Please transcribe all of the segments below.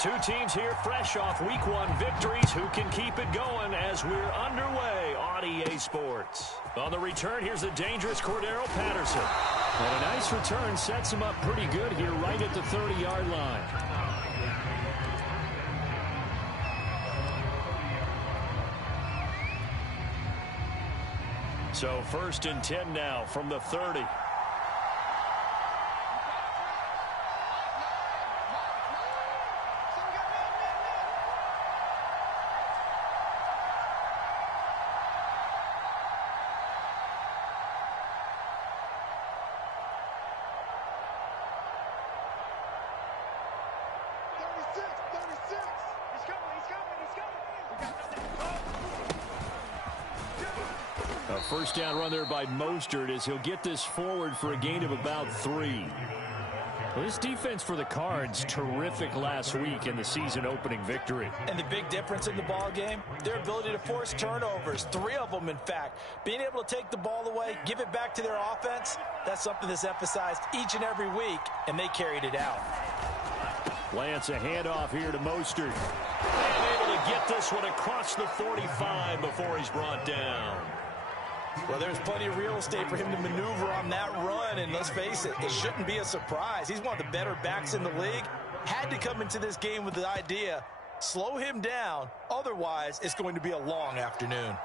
Two teams here fresh off Week 1 victories. Who can keep it going as we're underway on EA Sports? On the return, here's the dangerous Cordero Patterson. And a nice return sets him up pretty good here right at the 30-yard line. So 1st and 10 now from the 30. First down run there by Mostert as he'll get this forward for a gain of about 3. Well, this defense for the Cards, terrific last week in the season opening victory. And the big difference in the ball game, their ability to force turnovers, 3 of them in fact. Being able to take the ball away, give it back to their offense, that's something that's emphasized each and every week, and they carried it out. Lance, a handoff here to Mostert. And able to get this one across the 45 before he's brought down. Well, there's plenty of real estate for him to maneuver on that run, and let's face it, it shouldn't be a surprise. He's one of the better backs in the league. Had to come into this game with the idea, slow him down, otherwise it's going to be a long afternoon.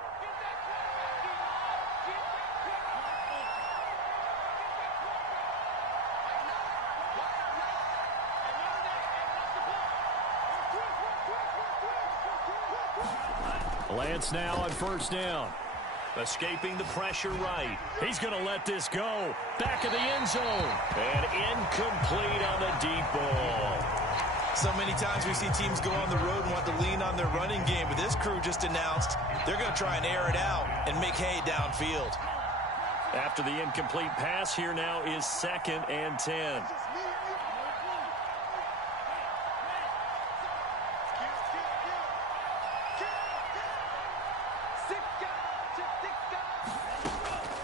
Lance now on 1st down. Escaping the pressure right. He's going to let this go. Back of the end zone. And incomplete on the deep ball. So many times we see teams go on the road and want to lean on their running game, but this crew just announced they're going to try and air it out and make hay downfield. After the incomplete pass, here now is 2nd and 10.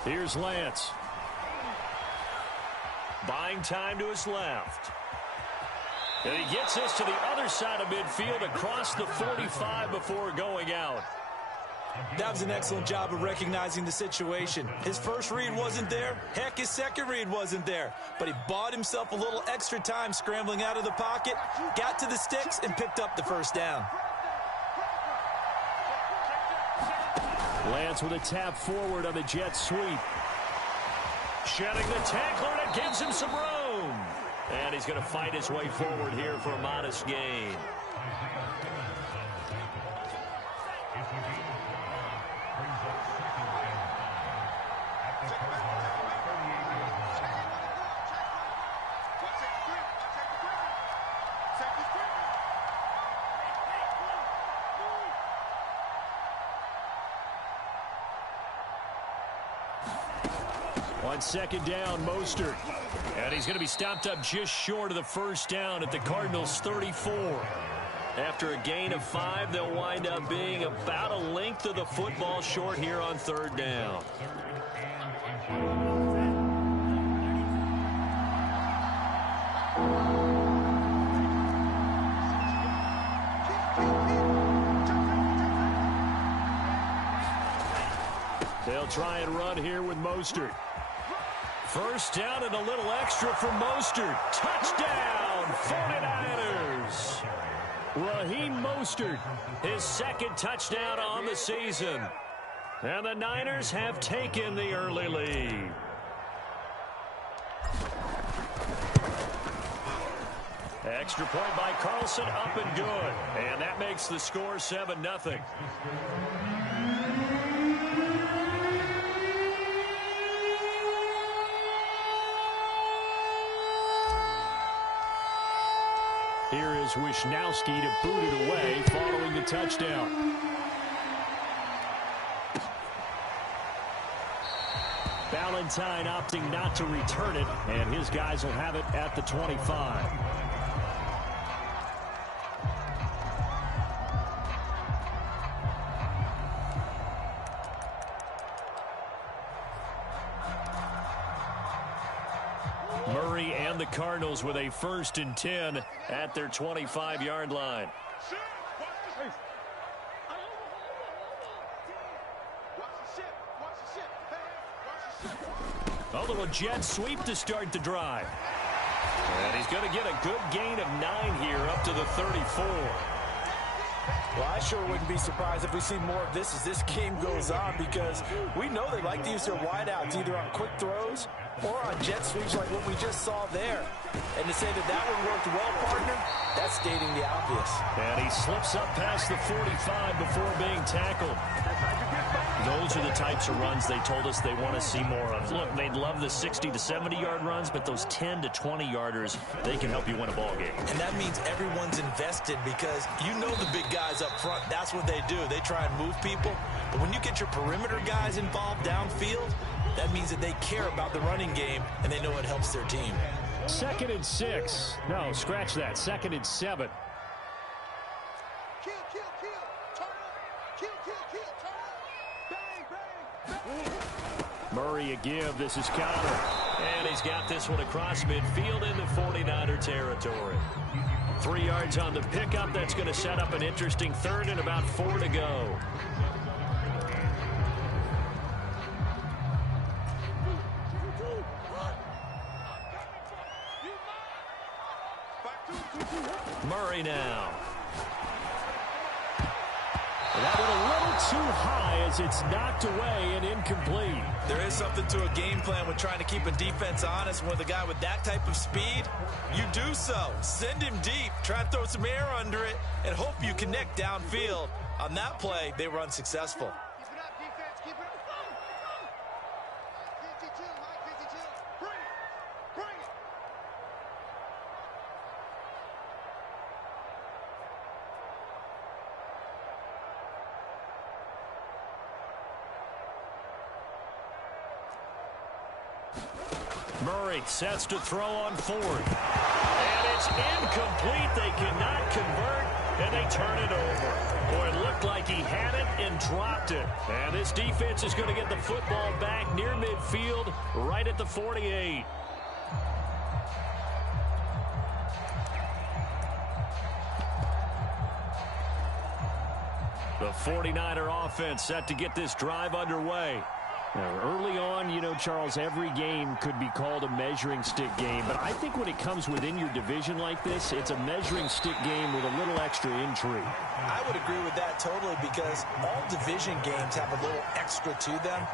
Here's Lance. Buying time to his left. And he gets this to the other side of midfield across the 45 before going out. That was an excellent job of recognizing the situation. His first read wasn't there. Heck, his second read wasn't there. But he bought himself a little extra time scrambling out of the pocket, got to the sticks, and picked up the 1st down. Lance with a tap forward on the jet sweep. Shedding the tackler, and it gives him some room. And he's going to fight his way forward here for a modest gain. On 2nd down, Mostert. And he's going to be stopped up just short of the 1st down at the Cardinals' 34. After a gain of 5, they'll wind up being about a length of the football short here on 3rd down. They'll try and run here with Mostert. 1st down and a little extra for Mostert. Touchdown, 49ers. Raheem Mostert, his 2nd touchdown on the season. And the Niners have taken the early lead. Extra point by Carlson, up and good. And that makes the score 7-0. Here is Wisnowski to boot it away following the touchdown. Valentine opting not to return it, and his guys will have it at the 25. Murray and the Cardinals with a 1st and 10 at their 25-yard line. A little jet sweep to start the drive. And he's going to get a good gain of 9 here up to the 34. Well, I sure wouldn't be surprised if we see more of this as this game goes on, because we know they like to use their wideouts either on quick throws or on jet sweeps like what we just saw there. And to say that that one worked well, partner, that's stating the obvious. And he slips up past the 45 before being tackled. Those are the types of runs they told us they want to see more of. Look, they'd love the 60 to 70-yard runs, but those 10 to 20-yarders, they can help you win a ball game. And that means everyone's invested, because you know the big guys up front, that's what they do. They try and move people. But when you get your perimeter guys involved downfield, that means that they care about the running game, and they know it helps their team. 2nd and 6. No, scratch that. 2nd and 7. Murray a give. This is Connor. And he's got this one across midfield in the 49er territory. 3 yards on the pickup. That's going to set up an interesting 3rd and about 4 to go. Murray now. And that went a little too high as it's knocked away and incomplete. There is something to a game plan with trying to keep a defense honest. With a guy with that type of speed, you do so. Send him deep, try and throw some air under it, and hope you connect downfield. On that play, they were unsuccessful. Murray sets to throw on 4th. And it's incomplete. They cannot convert, and they turn it over. Boy, it looked like he had it and dropped it. And this defense is going to get the football back near midfield, right at the 48. The 49er offense set to get this drive underway. Now, early on, you know, Charles, every game could be called a measuring stick game. But I think when it comes within your division like this, it's a measuring stick game with a little extra intrigue. I would agree with that totally, because all division games have a little extra to them.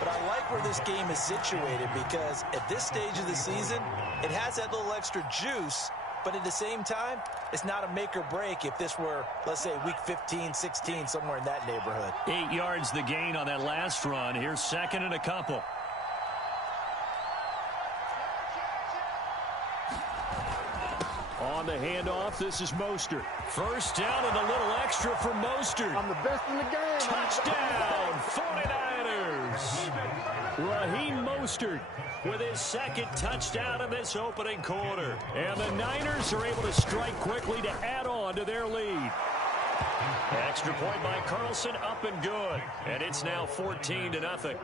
But I like where this game is situated, because at this stage of the season, it has that little extra juice. But at the same time, it's not a make or break if this were, let's say, week 15, 16, somewhere in that neighborhood. 8 yards the gain on that last run. Here's 2nd and a couple. On the handoff, this is Mostert. 1st down and a little extra for Mostert. I'm the best in the game. Touchdown, 49ers. Raheem Mostert with his 2nd touchdown in this opening quarter. And the Niners are able to strike quickly to add on to their lead. Extra point by Carlson, up and good. And it's now 14-0.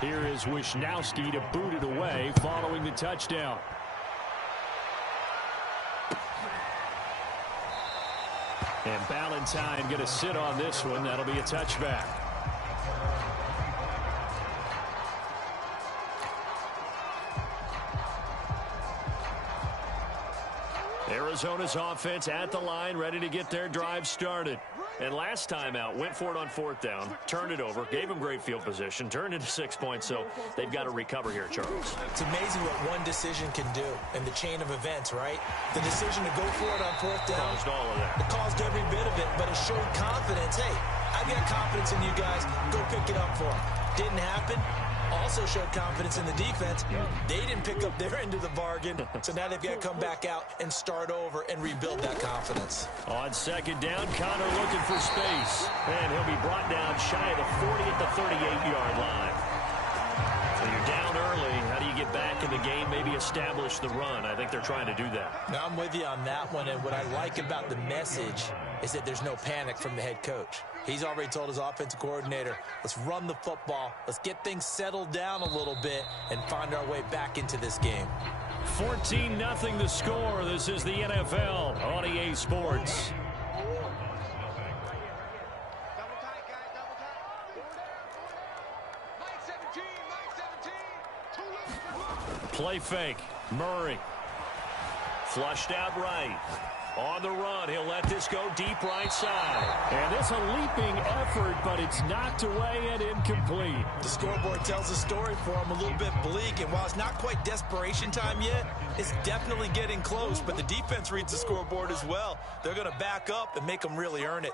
Here is Wisnowski to boot it away following the touchdown. And Ballantyne going to sit on this one. That'll be a touchback. Arizona's offense at the line, ready to get their drive started. And last time out, went for it on 4th down, turned it over, gave them great field position, turned into 6 points, so they've got to recover here, Charles. It's amazing what one decision can do in the chain of events, right? The decision to go for it on 4th down. Caused all of that. It caused every bit of it, but it showed confidence. Hey, I've got confidence in you guys. Go pick it up for them. Didn't happen. Also showed confidence in the defense. They didn't pick up their end of the bargain, so now they've got to come back out and start over and rebuild that confidence. On 2nd down, Connor looking for space. And he'll be brought down shy of the 40 at the 38-yard line. So you're down early. How do you get back in the game? Maybe establish the run. I think they're trying to do that. Now I'm with you on that one, and what I like about the message is that there's no panic from the head coach. He's already told his offensive coordinator, let's run the football, let's get things settled down a little bit and find our way back into this game. 14-0 the score. This is the NFL on EA Sports. Play fake. Murray. Flushed out right. On the run, he'll let this go deep right side. And it's a leaping effort, but it's knocked away and incomplete. The scoreboard tells the story for him, a little bit bleak, and while it's not quite desperation time yet, it's definitely getting close, but the defense reads the scoreboard as well. They're going to back up and make them really earn it.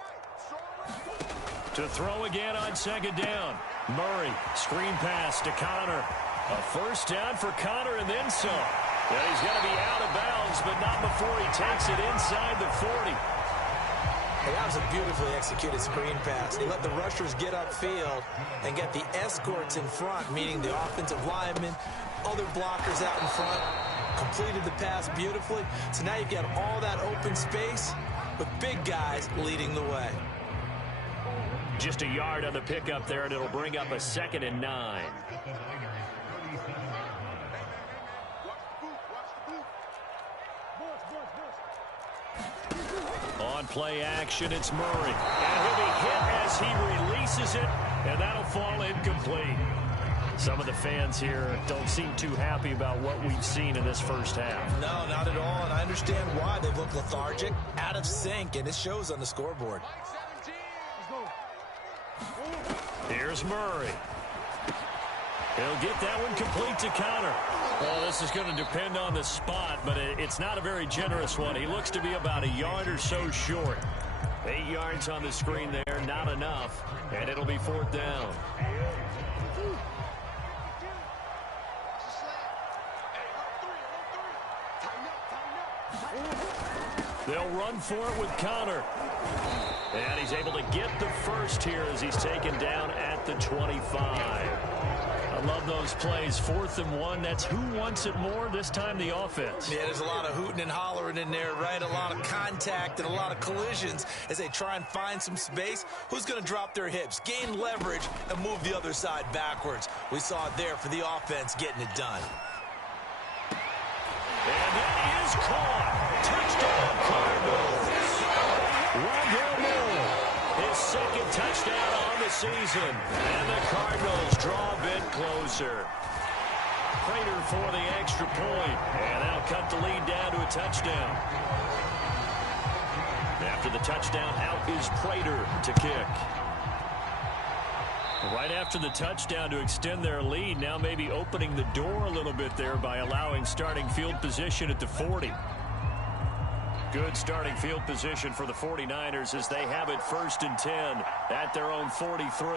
To throw again on second down. Murray, screen pass to Connor. A first down for Connor and then some. Yeah, he's going to be out of bounds, but not before he takes it inside the 40. Hey, that was a beautifully executed screen pass. He let the rushers get upfield and get the escorts in front, meaning the offensive linemen, other blockers out in front, completed the pass beautifully. So now you've got all that open space with big guys leading the way. Just a yard on the pickup there, and it'll bring up a 2nd and 9. On play action, it's Murray. And he'll be hit as he releases it, and that'll fall incomplete. Some of the fans here don't seem too happy about what we've seen in this first half. No, not at all, and I understand why. They look lethargic, out of sync, and it shows on the scoreboard. Here's Murray. He'll get that one complete to Connor. Well, this is going to depend on the spot, but it's not a very generous one. He looks to be about a yard or so short. 8 yards on the screen there, not enough, and it'll be 4th down. They'll run for it with Connor. And he's able to get the first here as he's taken down at the 25. I love those plays. 4th and 1. That's who wants it more, this time the offense. Yeah, there's a lot of hooting and hollering in there, right? A lot of contact and a lot of collisions as they try and find some space. Who's going to drop their hips, gain leverage, and move the other side backwards? We saw it there for the offense getting it done. And that is caught. Touchdown, Cardinals. Wendell Moore, his 2nd touchdown on the season. And the Cardinals draw a bit closer. Prater for the extra point. And that'll cut the lead down to a touchdown. After the touchdown, out is Prater to kick. Right after the touchdown to extend their lead, now maybe opening the door a little bit there by allowing starting field position at the 40. Good starting field position for the 49ers as they have it 1st and 10 at their own 43.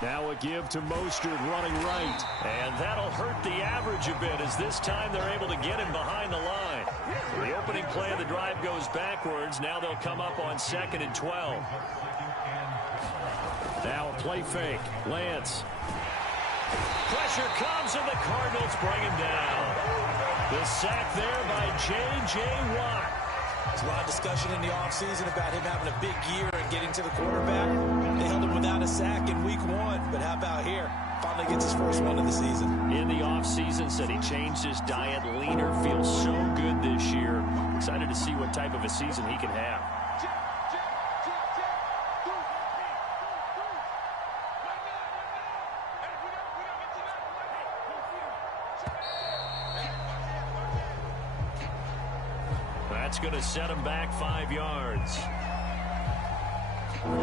Now a give to Mostert running right. And that'll hurt the average a bit as this time they're able to get him behind the line. The opening play of the drive goes backwards. Now they'll come up on 2nd and 12. Now a play fake. Lance. Pressure comes and the Cardinals bring him down. The sack there by J.J. Watt. There's a lot of discussion in the offseason about him having a big year and getting to the quarterback. They held him without a sack in week 1, but how about here? Finally gets his first one of the season. In the offseason, said he changed his diet, leaner, feels so good this year. Excited to see what type of a season he can have. That's going to set him back 5 yards.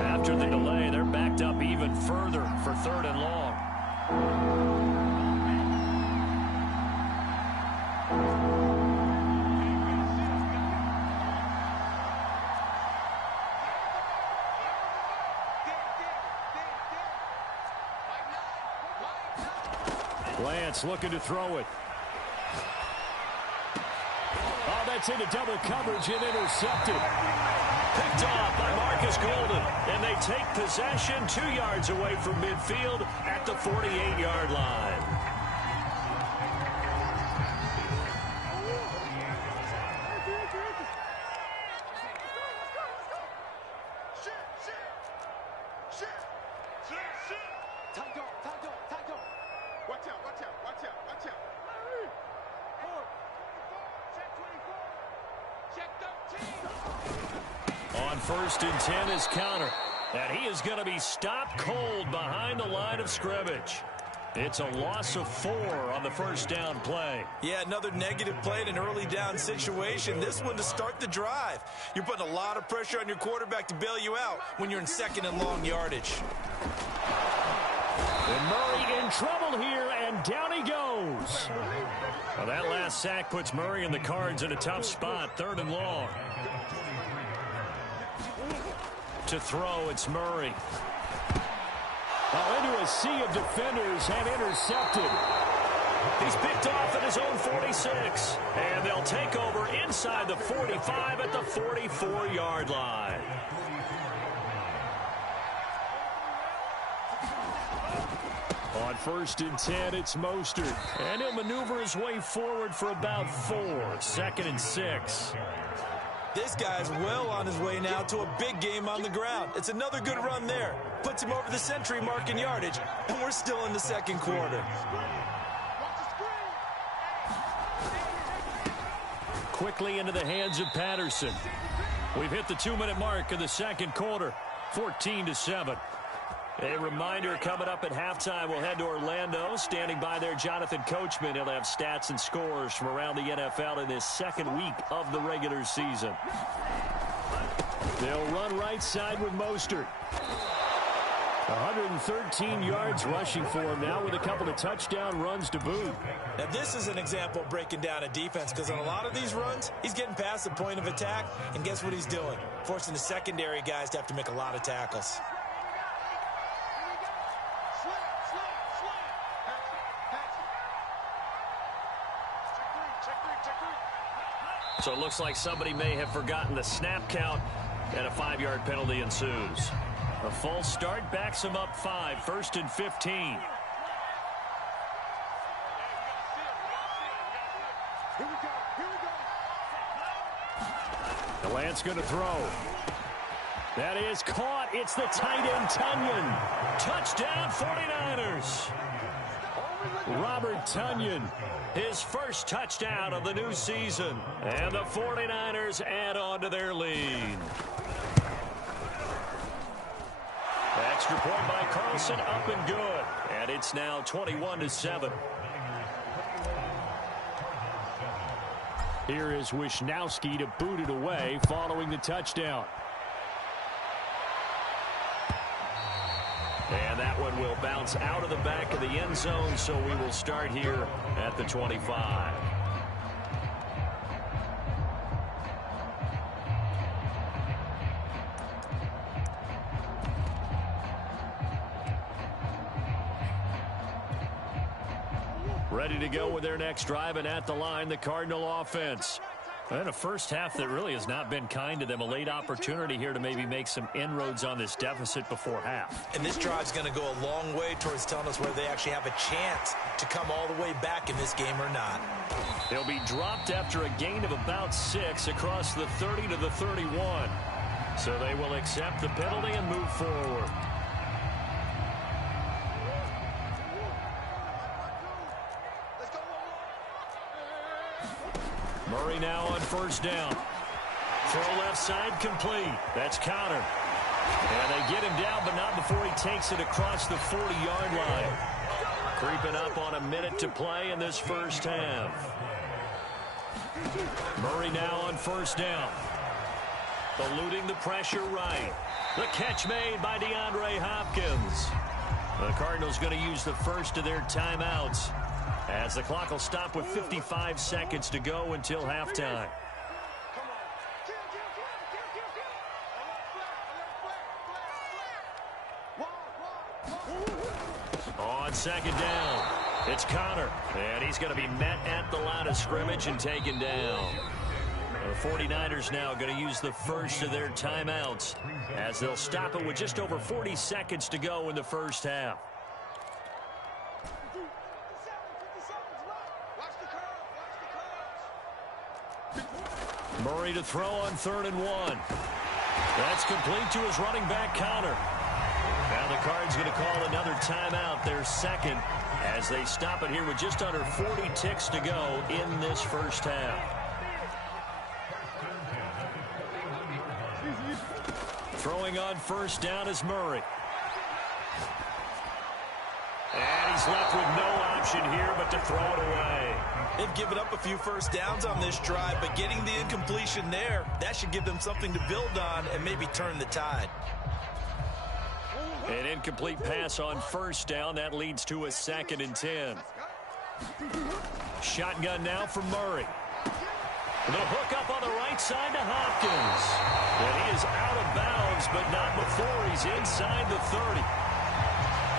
After the delay, they're backed up even further for 3rd and long. Lance looking to throw it. Oh, that's into double coverage and intercepted. Picked off by Marcus Golden. And they take possession 2 yards away from midfield at the 48-yard line. On 1st and 10 is counter. And he is going to be stopped cold behind the line of scrimmage. It's a loss of 4 on the first down play. Yeah, another negative play in an early down situation. This one to start the drive. You're putting a lot of pressure on your quarterback to bail you out when you're in 2nd and long yardage. And Murray in trouble here, and down he goes. Well, that last sack puts Murray and the Cards in a tough spot, 3rd and long. To throw, it's Murray. Into a sea of defenders and intercepted. He's picked off at his own 46. And they'll take over inside the 45 at the 44-yard line. On 1st and 10, it's Mostert. And he'll maneuver his way forward for about 4. 2nd and 6. This guy's well on his way now to a big game on the ground. It's another good run there. Puts him over the century mark in yardage, and we're still in the 2nd quarter. Quickly into the hands of Patterson. We've hit the 2-minute mark of the 2nd quarter, 14-7. A reminder coming up at halftime, we'll head to Orlando. Standing by there, Jonathan Coachman. He'll have stats and scores from around the NFL in this 2nd week of the regular season. They'll run right side with Mostert. 113 yards rushing for him now with a couple of touchdown runs to boot. Now this is an example of breaking down a defense, because on a lot of these runs, he's getting past the point of attack, and guess what he's doing? Forcing the secondary guys to have to make a lot of tackles. So it looks like somebody may have forgotten the snap count, and a 5-yard penalty ensues. A false start backs him up 5, 1st and 15. The Lance going to throw. That is caught. It's the tight end, Tonyan. Touchdown, 49ers. Robert Tonyan, his first touchdown of the new season. And the 49ers add on to their lead. Extra point by Carlson, up and good. And it's now 21-7. Here is Wisnowski to boot it away following the touchdown. And that one will bounce out of the back of the end zone, so we will start here at the 25. Ready to go with their next drive, and at the line, the Cardinal offense. And a first half that really has not been kind to them. A late opportunity here to maybe make some inroads on this deficit before half. And this drive's going to go a long way towards telling us whether they actually have a chance to come all the way back in this game or not. They'll be dropped after a gain of about 6 across the 30 to the 31. So they will accept the penalty and move forward. Murray now on first down. Throw left side complete. That's Connor. And they get him down, but not before he takes it across the 40-yard line. Creeping up on a minute to play in this first half. Murray now on first down. Eluding the pressure right. The catch made by DeAndre Hopkins. The Cardinals going to use the first of their timeouts, as the clock will stop with 55 seconds to go until halftime. On second down, it's Connor, and he's going to be met at the line of scrimmage and taken down. The 49ers now going to use the first of their timeouts, as they'll stop it with just over 40 seconds to go in the first half. Murray to throw on 3rd and 1. That's complete to his running back, Connor. Now the Cards going to call another timeout, their second, as they stop it here with just under 40 ticks to go in this first half. Throwing on first down is Murray. And he's left with no option here but to throw it away. They've given up a few first downs on this drive, but getting the incompletion there, that should give them something to build on and maybe turn the tide. An incomplete pass on first down. That leads to a 2nd and 10. Shotgun now for Murray. The hook up on the right side to Hopkins. And he is out of bounds, but not before he's inside the 30.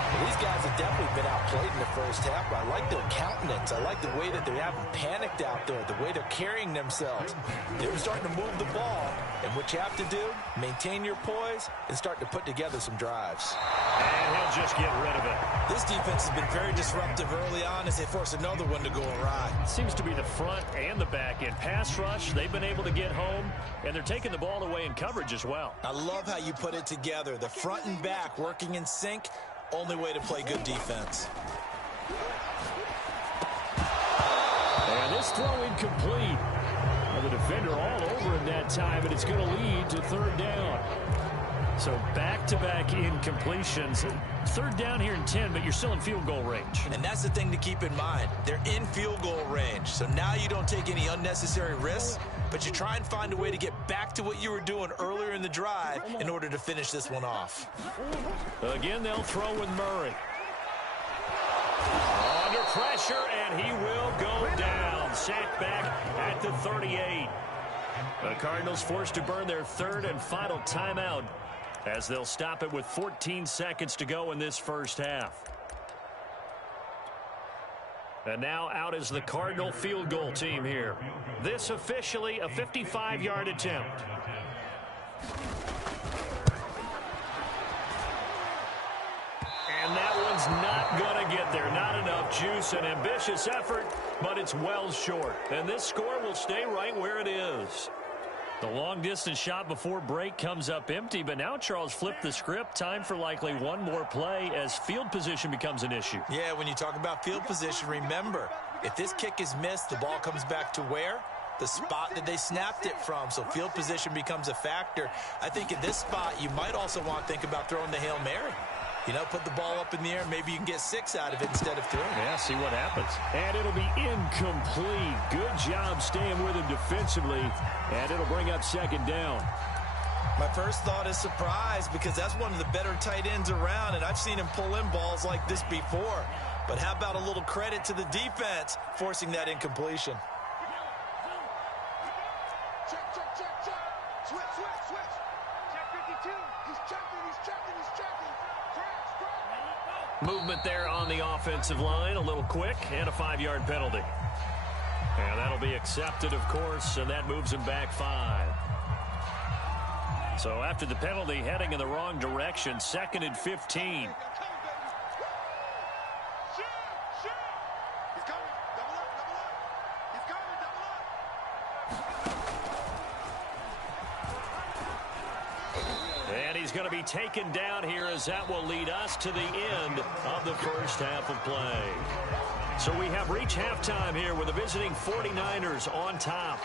Well, these guys have definitely been outplayed in the first half, but I like their countenance. I like the way that they haven't panicked out there, the way they're carrying themselves. They're starting to move the ball, and what you have to do, maintain your poise and start to put together some drives. And he'll just get rid of it. This defense has been very disruptive early on as they force another one to go awry. Seems to be the front and the back end. Pass rush, they've been able to get home, and they're taking the ball away in coverage as well. I love how you put it together. The front and back working in sync. Only way to play good defense. And this throw incomplete. Well, the defender all over him that time, and it's going to lead to 3rd down. So back-to-back incompletions. 3rd down here in 10, but you're still in field goal range. And that's the thing to keep in mind. They're in field goal range. So now you don't take any unnecessary risks, but you try and find a way to get back to what you were doing earlier in the drive in order to finish this one off. Again, they'll throw with Murray. Under pressure, and he will go down. Sacked back at the 38. The Cardinals forced to burn their 3rd and final timeout as they'll stop it with 14 seconds to go in this first half. And now out is the Cardinal field goal team here. This officially a 55-yard attempt. And that one's not going to get there. Not enough juice. An ambitious effort, but it's well short. And this score will stay right where it is. The long-distance shot before break comes up empty, but now Charles flipped the script. Time for likely one more play as field position becomes an issue. Yeah, when you talk about field position, remember, if this kick is missed, the ball comes back to where? The spot that they snapped it from. So field position becomes a factor. I think in this spot, you might also want to think about throwing the Hail Mary. You know, put the ball up in the air, maybe you can get 6 out of it instead of 3. Yeah, see what happens. And it'll be incomplete. Good job staying with him defensively, and it'll bring up 2nd down. My first thought is surprise because that's one of the better tight ends around, and I've seen him pull in balls like this before. But how about a little credit to the defense forcing that incompletion? Check. Switch. Check 52. He's checking. Movement there on the offensive line, a little quick, and a 5-yard penalty. And that'll be accepted, of course, and that moves him back 5. So after the penalty, heading in the wrong direction, 2nd and 15. He's going to be taken down here as that will lead us to the end of the first half of play. So we have reached halftime here with the visiting 49ers on top.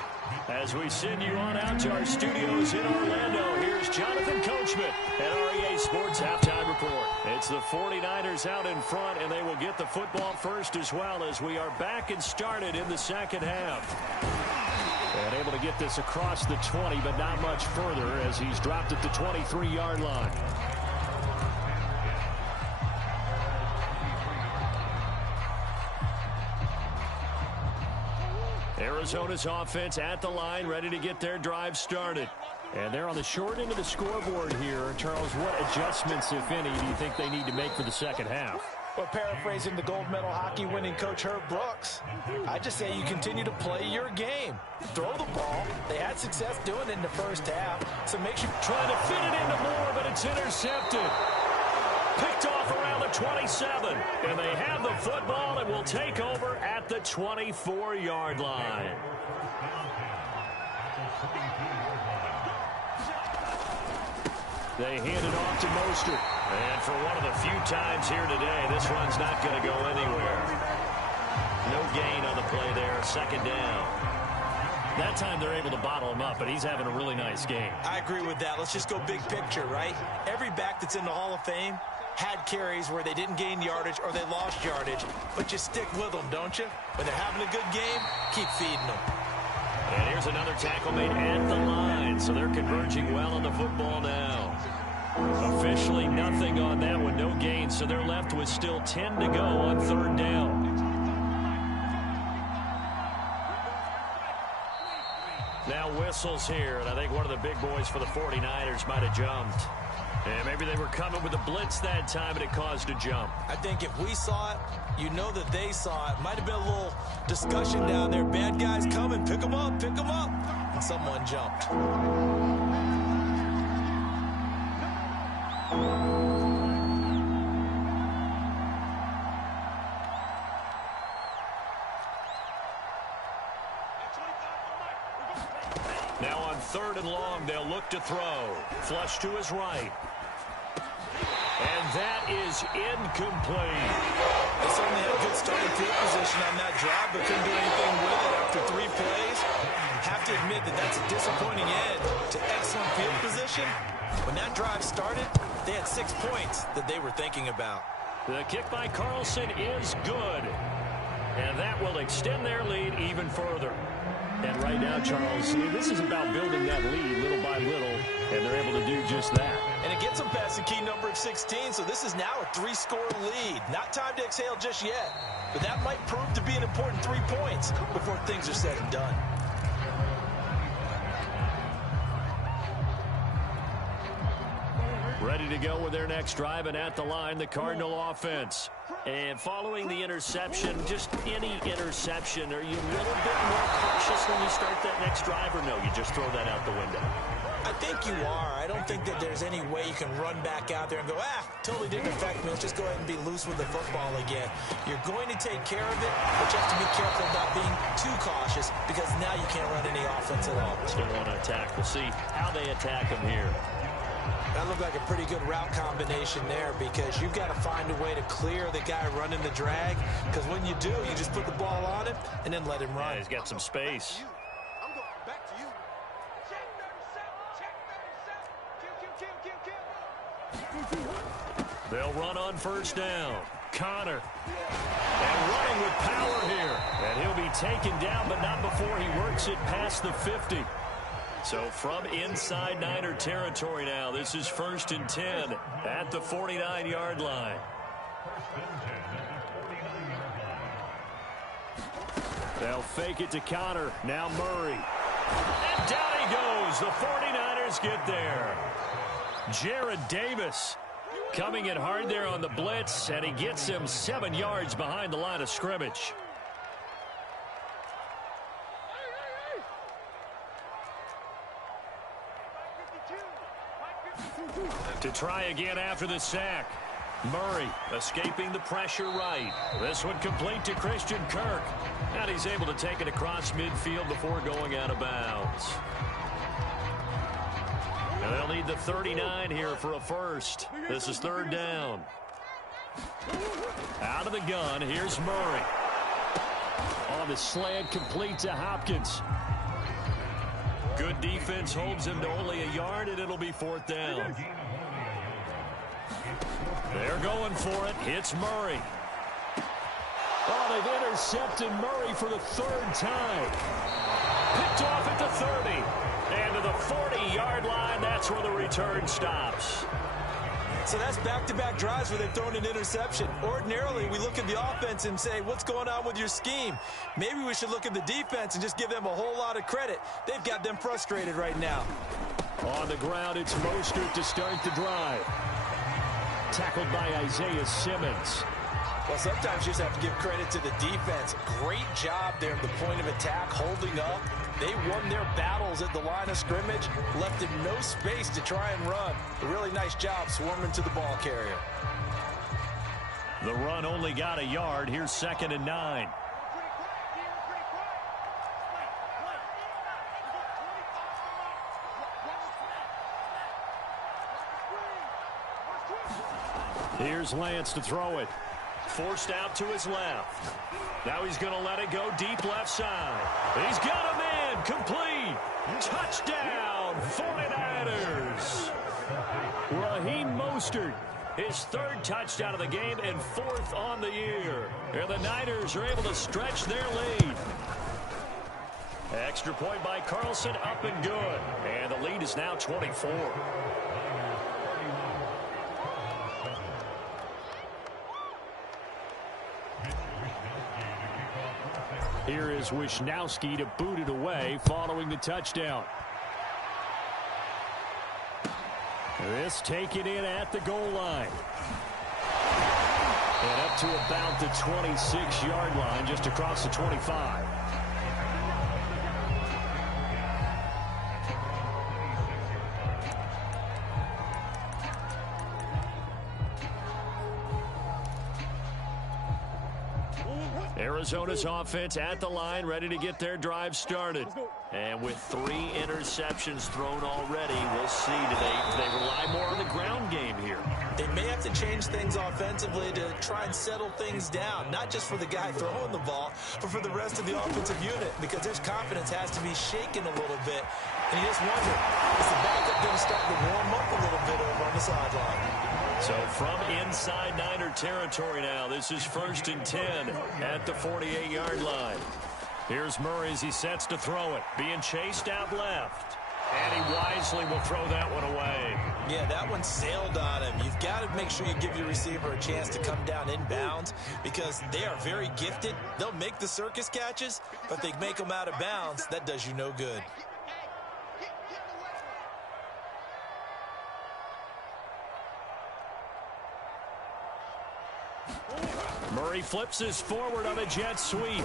As we send you on out to our studios in Orlando, here's Jonathan Coachman at REA Sports Halftime Report. It's the 49ers out in front, and they will get the football first as well as we are back and started in the second half. And able to get this across the 20, but not much further as he's dropped at the 23-yard line. Arizona's offense at the line, ready to get their drive started. And they're on the short end of the scoreboard here. Charles, what adjustments, if any, do you think they need to make for the second half? Well, paraphrasing the gold medal hockey winning coach Herb Brooks, I just say you continue to play your game. Throw the ball. They had success doing it in the first half, so make sure. Trying to fit it into Moore, but it's intercepted. Picked off around the 27, and they have the football and will take over at the 24-yard line. They hand it off to Mostert. And for one of the few times here today, this run's not going to go anywhere. No gain on the play there. Second down. That time they're able to bottle him up, but he's having a really nice game. I agree with that. Let's just go big picture, right? Every back that's in the Hall of Fame had carries where they didn't gain yardage or they lost yardage, but you stick with them, don't you? When they're having a good game, keep feeding them. And here's another tackle made at the line, so they're converging well on the football now. Officially nothing on that one, no gain, so they're left with still 10 to go on third down. Now whistles here, and I think one of the big boys for the 49ers might have jumped. And maybe they were coming with a blitz that time, and it caused a jump. I think if we saw it, you know that they saw it. Might have been a little discussion down there. Bad guys coming, pick them up, and someone jumped. Now on third and long, they'll look to throw. Flush to his right. And that is incomplete. They certainly had a good starting field position on that drive, but couldn't do anything with it after 3 plays. Have to admit that that's a disappointing end to excellent field position. When that drive started, they had 6 points that they were thinking about. The kick by Carlson is good. And that will extend their lead even further. And right now, Charles, this is about building that lead little by little, and they're able to do just that. And it gets them past the key number of 16, so this is now a 3-score lead. Not time to exhale just yet, but that might prove to be an important 3 points before things are said and done. Ready to go with their next drive, and at the line, the Cardinal offense. And following the interception, just any interception, are you a little bit more cautious when you start that next drive, or no, you just throw that out the window? I think you are. I don't think that there's any way you can run back out there and go, totally didn't affect me. Let's just go ahead and be loose with the football again. You're going to take care of it, but you have to be careful about being too cautious because now you can't run any offense at all. Still want to attack. We'll see how they attack him here. That looked like a pretty good route combination there because you've got to find a way to clear the guy running the drag because when you do, you just put the ball on him and then let him run. Yeah, he's got some space. I'm going back to you. Check 37. Check 37. Kill. They'll run on first down. Connor. And running with power here. And he'll be taken down, but not before he works it past the 50. So from inside Niner territory now, this is 1st and 10 at the 49-yard line. They'll fake it to Connor. Now Murray. And down he goes. The 49ers get there. Jared Davis coming in hard there on the blitz, and he gets him 7 yards behind the line of scrimmage. To try again after the sack. Murray escaping the pressure right. This one complete to Christian Kirk. And he's able to take it across midfield before going out of bounds. And they'll need the 39 here for a first. This is 3rd down. Out of the gun, here's Murray. On the slant, complete to Hopkins. Good defense holds him to only a yard, and it'll be 4th down. They're going for it. It's Murray. Oh, they've intercepted Murray for the 3rd time. Picked off at the 30. And to the 40-yard line, that's where the return stops. So that's back-to-back drives where they've thrown an interception. Ordinarily, we look at the offense and say, what's going on with your scheme? Maybe we should look at the defense and just give them a whole lot of credit. They've got them frustrated right now. On the ground, it's Mostert to start the drive. Tackled by Isaiah Simmons. Well, sometimes you just have to give credit to the defense. Great job there at the point of attack, holding up. They won their battles at the line of scrimmage, left them no space to try and run. A really nice job swarming to the ball carrier. The run only got a yard. Here's 2nd and 9. Here's Lance to throw it. Forced out to his left. Now he's going to let it go deep left side. He's got a man. Complete. Touchdown, 49ers. Raheem Mostert, his third touchdown of the game and fourth on the year. And the Niners are able to stretch their lead. Extra point by Carlson, up and good. And the lead is now 24. Here is Wisnowski to boot it away following the touchdown. This taken in at the goal line. And up to about the 26-yard line, just across the 25. Arizona's offense at the line, ready to get their drive started. And with 3 interceptions thrown already, we'll see today if they rely more on the ground game here. They may have to change things offensively to try and settle things down, not just for the guy throwing the ball, but for the rest of the offensive unit, because their confidence has to be shaken a little bit. And you just wonder, is the backup going to start to warm up a little bit over on the sideline? So from inside Niner territory now, this is 1st and 10 at the 48-yard line. Here's Murray as he sets to throw it, being chased out left. And he wisely will throw that one away. Yeah, that one sailed on him. You've got to make sure you give your receiver a chance to come down inbounds because they are very gifted. They'll make the circus catches, but they make them out of bounds. That does you no good. Murray flips this forward on a jet sweep.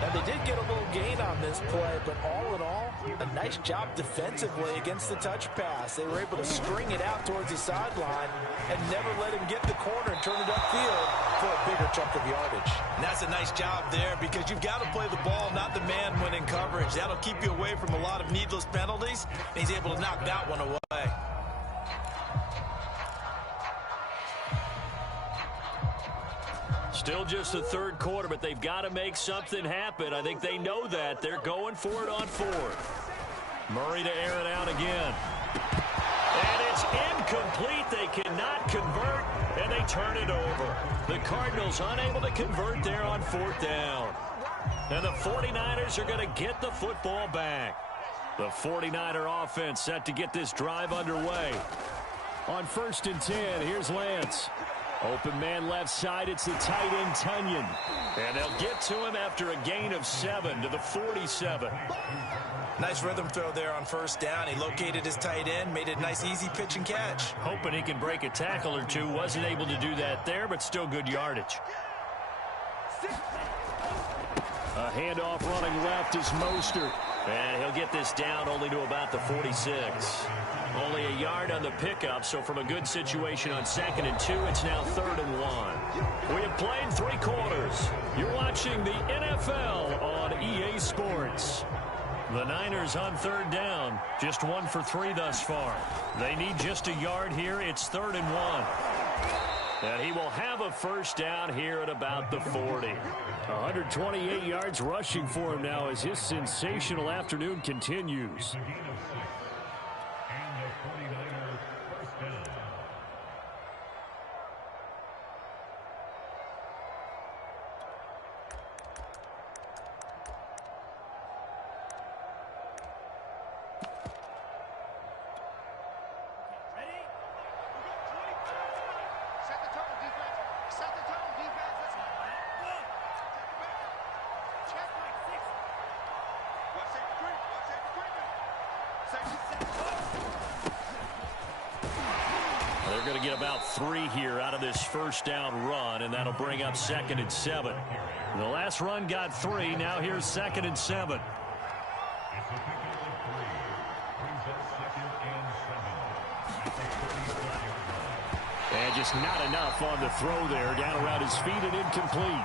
Now, they did get a little gain on this play, but all in all, a nice job defensively against the touch pass. They were able to string it out towards the sideline and never let him get the corner and turn it upfield for a bigger chunk of yardage. And that's a nice job there because you've got to play the ball, not the man when in coverage. That'll keep you away from a lot of needless penalties, and he's able to knock that one away. Still just the third quarter, but they've got to make something happen. I think they know that. They're going for it on 4th. Murray to air it out again. And it's incomplete. They cannot convert, and they turn it over. The Cardinals unable to convert there on 4th down. And the 49ers are going to get the football back. The 49er offense set to get this drive underway. On 1st and 10, here's Lance. Open man left side, it's the tight end Tunyon. And they'll get to him after a gain of 7 to the 47. Nice rhythm throw there on 1st down. He located his tight end, made a nice easy pitch and catch. Hoping he can break a tackle or two. Wasn't able to do that there, but still good yardage. A handoff running left is Mostert. And he'll get this down only to about the 46. Only a yard on the pickup, so from a good situation on 2nd and 2, it's now 3rd and 1. We have played 3 quarters. You're watching the NFL on EA Sports. The Niners on 3rd down, just 1 for 3 thus far. They need just a yard here. It's 3rd and 1. And he will have a 1st down here at about the 40. 128 yards rushing for him now as his sensational afternoon continues. They're going to get about 3 here out of this 1st down run, and that'll bring up 2nd and 7. The last run got 3. Now here's 2nd and 7. And just not enough on the throw there. Down around his feet and incomplete.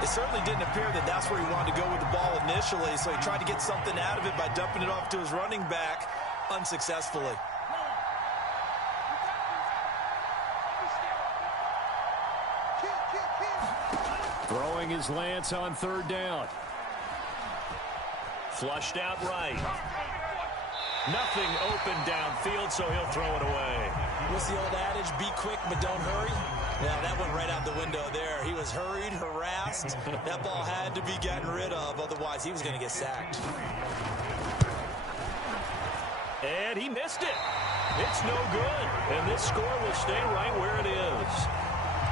It certainly didn't appear that that's where he wanted to go with the ball initially, so he tried to get something out of it by dumping it off to his running back. unsuccessfully. Throwing his Lance on third down. Flushed out right. Nothing open downfield, so he'll throw it away. What's the old adage? Be quick, but don't hurry. Yeah, that went right out the window there. He was hurried, harassed. That ball had to be gotten rid of, otherwise he was going to get sacked. And he missed it. It's no good. And this score will stay right where it is.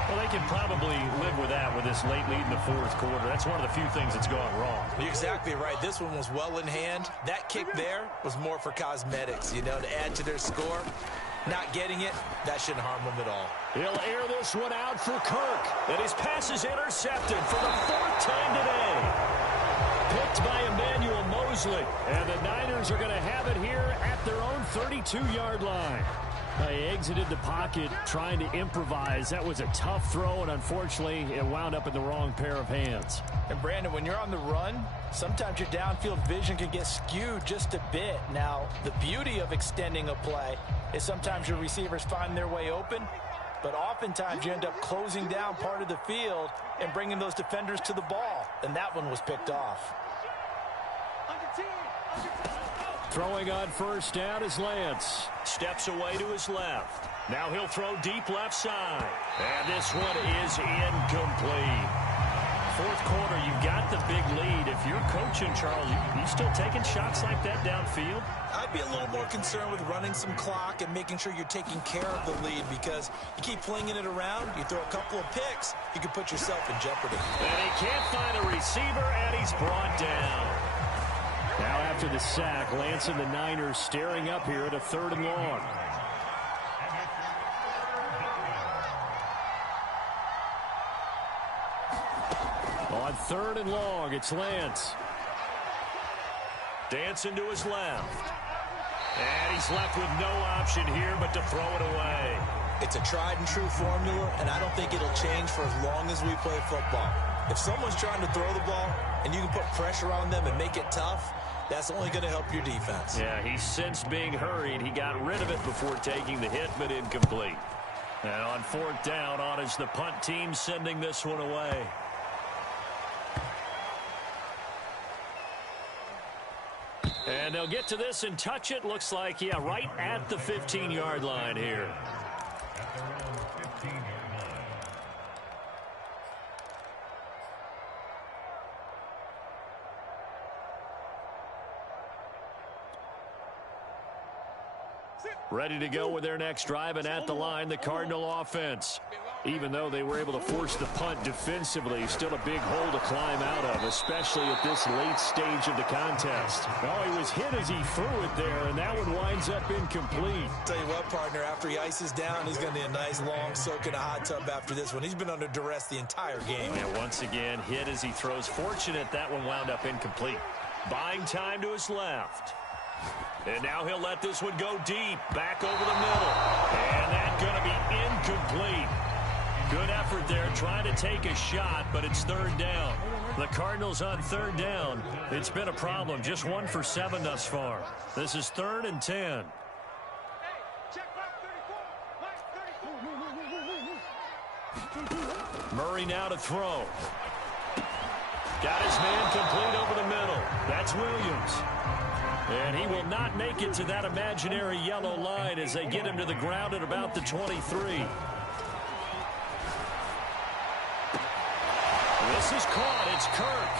Well, they can probably live with that with this late lead in the fourth quarter. That's one of the few things that's gone wrong. You're exactly right. This one was well in hand. That kick there was more for cosmetics, you know, to add to their score. Not getting it, that shouldn't harm them at all. He'll air this one out for Kirk. And his pass is intercepted for the fourth time today. Picked by Emmanuel Mosley. And the Niners are going to have it here at their own 32-yard line. He exited the pocket trying to improvise. That was a tough throw, and unfortunately, it wound up in the wrong pair of hands. And, Brandon, when you're on the run, sometimes your downfield vision can get skewed just a bit. Now, the beauty of extending a play is sometimes your receivers find their way open, but oftentimes you end up closing down part of the field and bringing those defenders to the ball, and that one was picked off. Throwing on first down is Lance. Steps away to his left. Now he'll throw deep left side. And this one is incomplete. Fourth quarter, you've got the big lead. If you're coaching, Charles, you still taking shots like that downfield? I'd be a little more concerned with running some clock and making sure you're taking care of the lead, because you keep flinging it around, you throw a couple of picks, you can put yourself in jeopardy. And he can't find a receiver, and he's brought down. Now after the sack, Lance and the Niners staring up here at a 3rd and long. On 3rd and long, it's Lance. Dancing to his left. And he's left with no option here but to throw it away. It's a tried and true formula, and I don't think it'll change for as long as we play football. If someone's trying to throw the ball and you can put pressure on them and make it tough, that's only going to help your defense. Yeah, he's sensed being hurried. He got rid of it before taking the hit, but incomplete. And on 4th down, on is the punt team sending this one away. And they'll get to this and touch it. Looks like, yeah, right at the 15-yard line here. Ready to go with their next drive, and at the line, the Cardinal offense. Even though they were able to force the punt defensively, still a big hole to climb out of, especially at this late stage of the contest. Oh, he was hit as he threw it there, and that one winds up incomplete. Tell you what, partner, after he ices down, he's going to need a nice long soak in a hot tub after this one. He's been under duress the entire game. And once again, hit as he throws. Fortunate that one wound up incomplete. Buying time to his left. And now he'll let this one go deep, back over the middle. And that's going to be incomplete. Good effort there, trying to take a shot, but it's 3rd down. The Cardinals on 3rd down. It's been a problem, just 1 for 7 thus far. This is 3rd and 10. Murray now to throw. Got his man complete over the middle. That's Williams. And he will not make it to that imaginary yellow line as they get him to the ground at about the 23. This is caught. It's Kirk.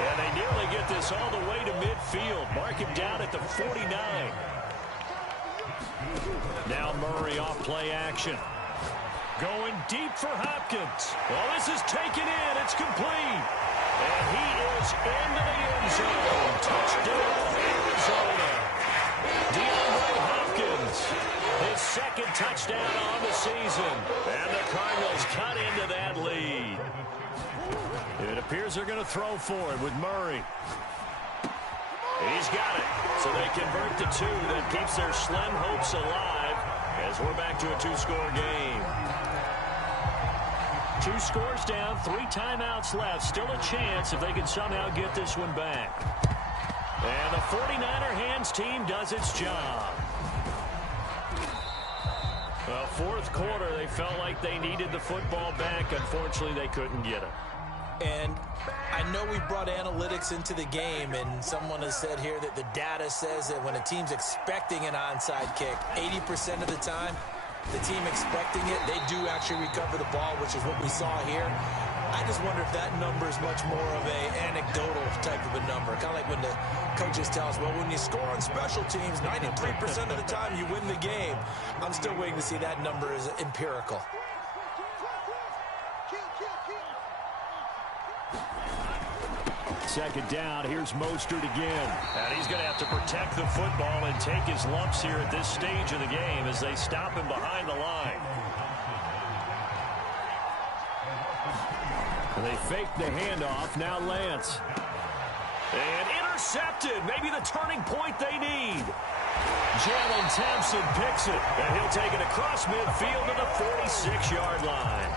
And they nearly get this all the way to midfield. Mark him down at the 49. Now Murray off play action. Going deep for Hopkins. Well, this is taken in. It's complete. And he is into the end zone. Touchdown, Arizona. DeAndre Hopkins. His 2nd touchdown on the season. And the Cardinals cut into that lead. It appears they're going to throw for it with Murray. He's got it. So they convert to 2. That keeps their slim hopes alive as we're back to a 2-score game. 2 scores down, 3 timeouts left. Still a chance if they can somehow get this one back. And the 49er hands team does its job. Well, fourth quarter, they felt like they needed the football back. Unfortunately, they couldn't get it. And I know we brought analytics into the game, and someone has said here that the data says that when a team's expecting an onside kick, 80% of the time, the team expecting it, they do actually recover the ball, which is what we saw here. I just wonder if that number is much more of an anecdotal type of a number. Kind of like when the coaches tell us, well, when you score on special teams, 93% of the time you win the game. I'm still waiting to see that number is empirical. Second down, here's Mostert again. And he's going to have to protect the football and take his lumps here at this stage of the game as they stop him behind the line. And they fake the handoff, now Lance. And intercepted, maybe the turning point they need. Jalen Thompson picks it, and he'll take it across midfield to the 46-yard line.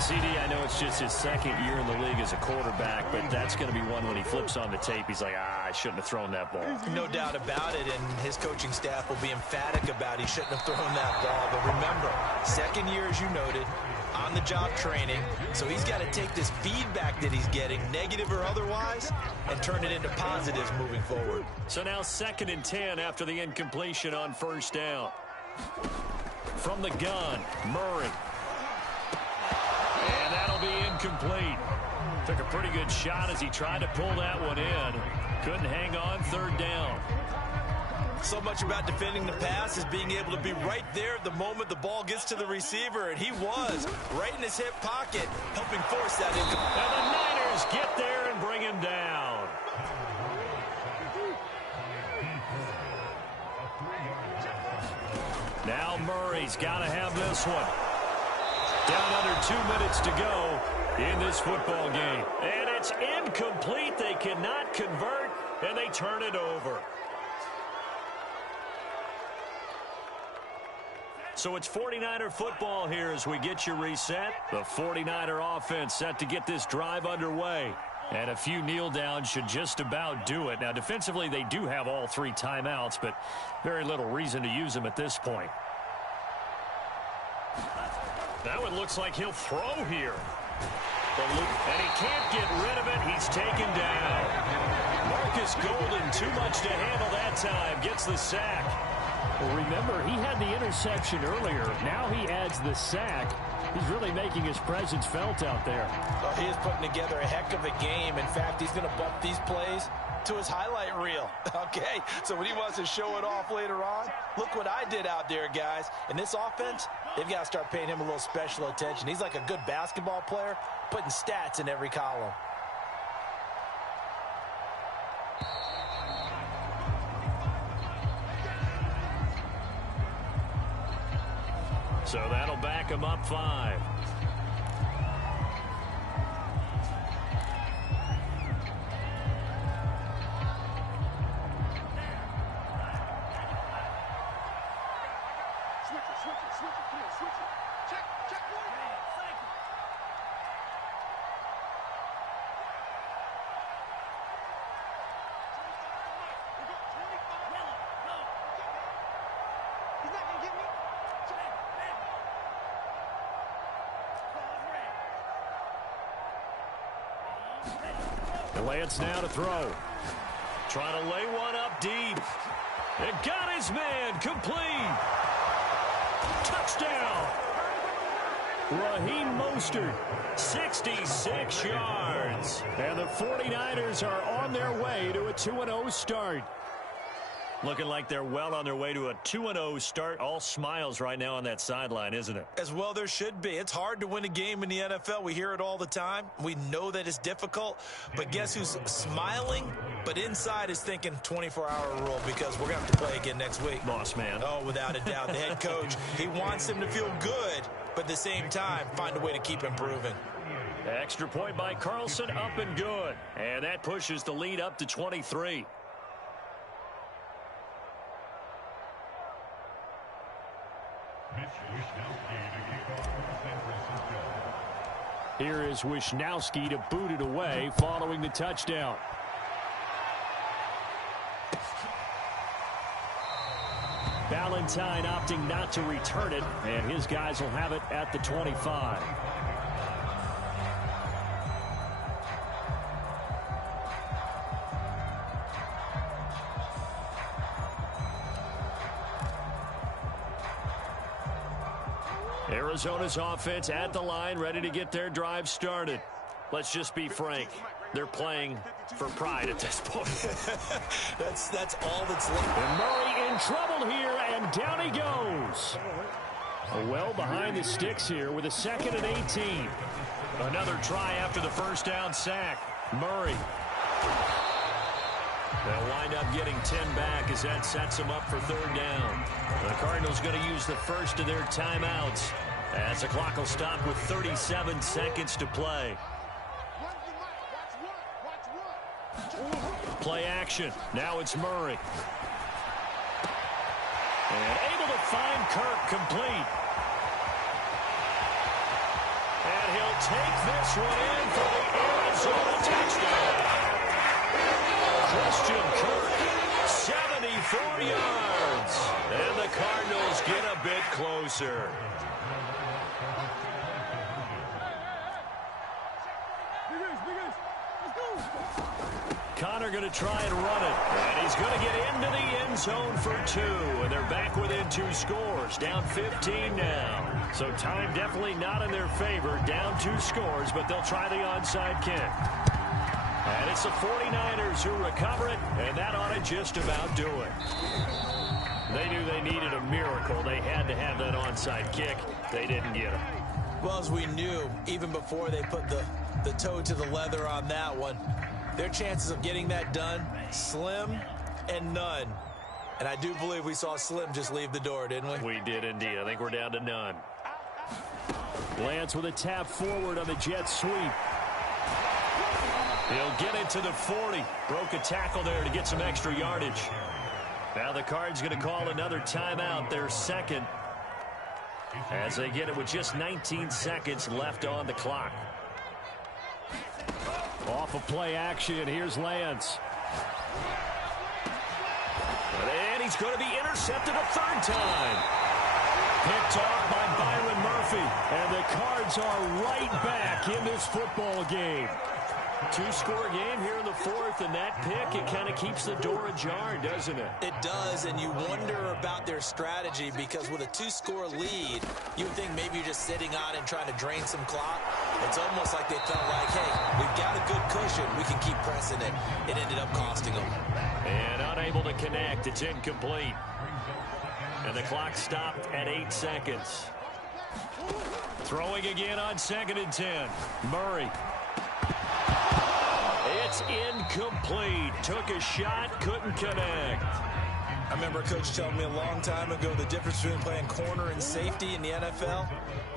CD, I know it's just his second year in the league as a quarterback, but that's going to be one when he flips on the tape. He's like, I shouldn't have thrown that ball. No doubt about it, and his coaching staff will be emphatic about he shouldn't have thrown that ball. But remember, second year, as you noted, on-the-job training, so he's got to take this feedback that he's getting, negative or otherwise, and turn it into positives moving forward. So now 2nd and 10 after the incompletion on first down. From the gun, Murray. And that'll be incomplete. Took a pretty good shot as he tried to pull that one in. Couldn't hang on, 3rd down. So much about defending the pass is being able to be right there at the moment the ball gets to the receiver, and he was right in his hip pocket, helping force that incomplete. And the Niners get there and bring him down. Now Murray's got to have this one. Down under 2 minutes to go in this football game. And it's incomplete. They cannot convert, and they turn it over. So it's 49er football here as we get you reset. The 49er offense set to get this drive underway. And a few kneel downs should just about do it. Now, defensively, they do have all 3 timeouts, but very little reason to use them at this point. Now it looks like he'll throw here. And he can't get rid of it. He's taken down. Marcus Golden, too much to handle that time. Gets the sack. Well, remember, he had the interception earlier. Now he adds the sack. He's really making his presence felt out there. Well, he is putting together a heck of a game. In fact, he's going to bump these plays to his highlight reel. Okay, so when he wants to show it off later on, look what I did out there, guys. In this offense, they've got to start paying him a little special attention. He's like a good basketball player, putting stats in every column. So that'll back him up 5. Lance now to throw. Trying to lay one up deep. And got his man complete. Touchdown. Raheem Mostert, 66 yards. And the 49ers are on their way to a 2-0 start. Looking like they're well on their way to a 2-0 start. All smiles right now on that sideline, isn't it? As well there should be. It's hard to win a game in the NFL. We hear it all the time. We know that it's difficult. But guess who's smiling? But inside is thinking 24-hour rule because we're going to have to play again next week. Boss man. Oh, without a doubt. The head coach, he wants him to feel good, but at the same time, find a way to keep improving. Extra point by Carlson, up and good. And that pushes the lead up to 23. Here is Wisnowski to boot it away following the touchdown. Valentine opting not to return it, and his guys will have it at the 25. Arizona's offense at the line, ready to get their drive started. Let's just be frank. They're playing for pride at this point. that's all that's left. And Murray in trouble here, and down he goes. Well behind the sticks here with a 2nd and 18. Another try after the first down sack. Murray. They'll wind up getting 10 back as that sets them up for 3rd down. The Cardinals going to use the first of their timeouts as the clock will stop with 37 seconds to play. Play action. Now it's Murray. And able to find Kirk complete. And he'll take this one in for the Arizona touchdown. Christian Kirk, 74 yards. And the Cardinals get a bit closer. Connor going to try and run it. And he's going to get into the end zone for 2. And they're back within 2 scores. Down 15 now. So time definitely not in their favor. Down 2 scores, but they'll try the onside kick. And it's the 49ers who recover it, and that ought to just about do it. They knew they needed a miracle. They had to have that onside kick. They didn't get it. Well, as we knew, even before they put the toe to the leather on that one, their chances of getting that done, slim and none. And I do believe we saw Slim just leave the door, didn't we? We did indeed. I think we're down to none. Lance with a tap forward on the jet sweep. He'll get it to the 40. Broke a tackle there to get some extra yardage. Now the Cards going to call another timeout, their 2nd, as they get it with just 19 seconds left on the clock. Off of play action, here's Lance. And he's going to be intercepted a 3rd time. Picked off by Byron Murphy. And the Cards are right back in this football game. 2-score game here in the 4th, and that pick, it kind of keeps the door ajar, doesn't it? It does, and you wonder about their strategy because with a 2-score lead, you would think maybe you're just sitting on and trying to drain some clock. It's almost like they felt like, hey, we've got a good cushion. We can keep pressing it. It ended up costing them. And unable to connect. It's incomplete. And the clock stopped at 8 seconds. Throwing again on 2nd and 10. Murray. It's incomplete. Took a shot, couldn't connect. I remember Coach telling me a long time ago the difference between playing corner and safety in the NFL.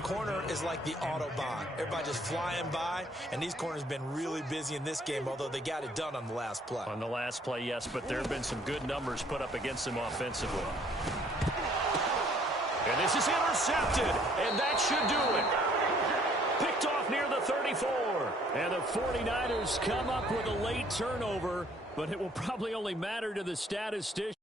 Corner is like the Autobahn. Everybody just flying by, and these corners have been really busy in this game, although they got it done on the last play. On the last play, yes, but there have been some good numbers put up against them offensively. And this is intercepted, and that should do it. Picked off near the 34. And the 49ers come up with a late turnover, but it will probably only matter to the statistician.